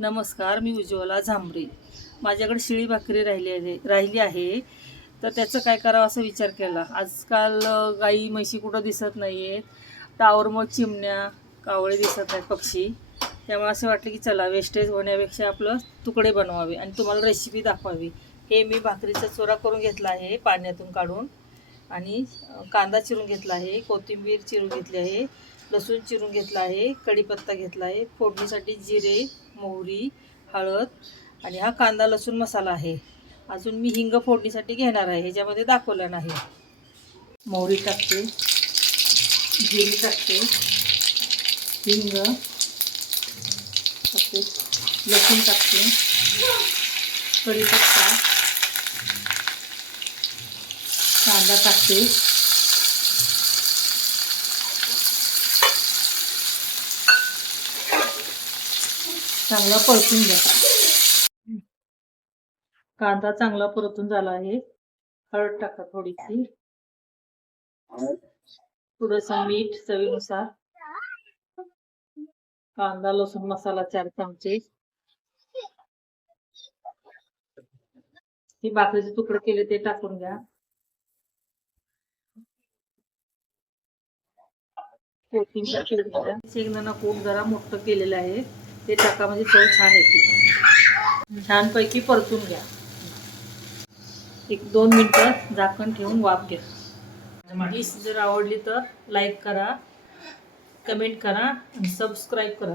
नमस्कार, मी उज्ज्वला झांबरे. माझ्याकडे शिळी भाकरी राहिली आहे. तर त्याचं काय करावं असा विचार केला. आजकाल गाई म्हशी कुठं दिसत नाही आहेत. टावरमुळे चिमण्या कावळे दिसत नाहीत, पक्षी. त्यामुळे असं वाटलं की चला वेस्टेज होण्यापेक्षा आपलं तुकडे बनवावे आणि तुम्हाला रेसिपी दाखवावी. हे मी भाकरीचा चुरा करून घेतला आहे पाण्यातून काढून, आणि कांदा चिरून घेतला आहे, कोथिंबीर चिरून घेतली आहे, लसूण चिरून घेतला आहे, कढीपत्ता घेतला आहे, फोडणीसाठी जिरे, मोहरी, हळद आणि हा कांदा लसूण मसाला आहे. अजून मी हिंग फोडणीसाठी घेणार आहे, ह्याच्यामध्ये दाखवलं नाही. मोहरी टाकते, जिरे टाकते, हिंग टाकते, लसूण टाकते, कढीपत्ता, कांदा टाकते, चांगला परतून घ्या. कांदा चांगला परतून झाला आहे. हळद टाका थोडीशी, थोडंसं मीठ चवीनुसार, कांदा लसूण मसाला 4 चमचे, हे भाकरीचे तुकडे केले ते टाकून घ्या. कोथिंबीर चिरून घ्या. शेंगदाणा कूट जरा मोठं केलेलं आहे ते टाका, म्हणजे चव छान येते. छानपैकी परतून घ्या. 1-2 मिनिटं झाकण ठेवून वाफ घ्या. डिश जर आवडली तर लाईक करा, कमेंट करा आणि सबस्क्राईब करा.